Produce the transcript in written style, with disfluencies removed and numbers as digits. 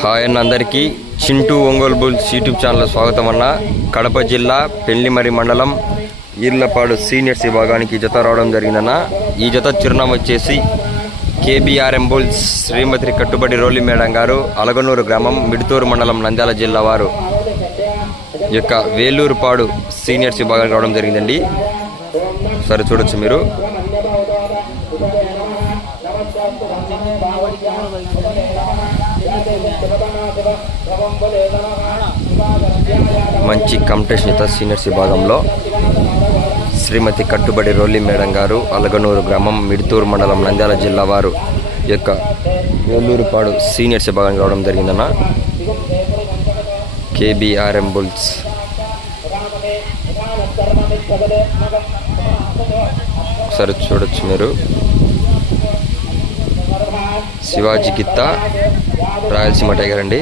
Hi అన్న అందరికీ Chintu Ongole bulls YouTube channel స్వాగతం అన్న. కడప జిల్లా పెళ్లిమరి మండలం ఈర్లపాడు సీనియర్స్ విభాగానికి జత రావడం జరిగిందన్న. ఈ జత చిరునామా వచ్చేసి కేబీఆర్ఎం బుల్స్ శ్రీమతి కట్టుబడి రోలి మేడం గారు, అలగనూరు గ్రామం, మిడుతూరు మండలం, నంద్యాల జిల్లా వారు యొక్క వేలూరుపాడు సీనియర్స్ విభాగానికి రావడం జరిగిందండి. సరే చూడొచ్చు మీరు. మంచి కాంపిటీషన్ ఇత సీనియర్స్ విభాగంలో శ్రీమతి కట్టుబడి రోలి మేడం గారు, అలగనూరు గ్రామం, మిడుతూరు మండలం, నంద్యాల జిల్లా వారు యొక్క వేలూరుపాడు సీనియర్స్ విభాగానికి రావడం జరిగిందన్న. కేబీఆర్ఎం బుల్స్ ఒకసారి చూడొచ్చు మీరు. శివాజీ గిత్త, రాయలసీమ టైగర్ అండి.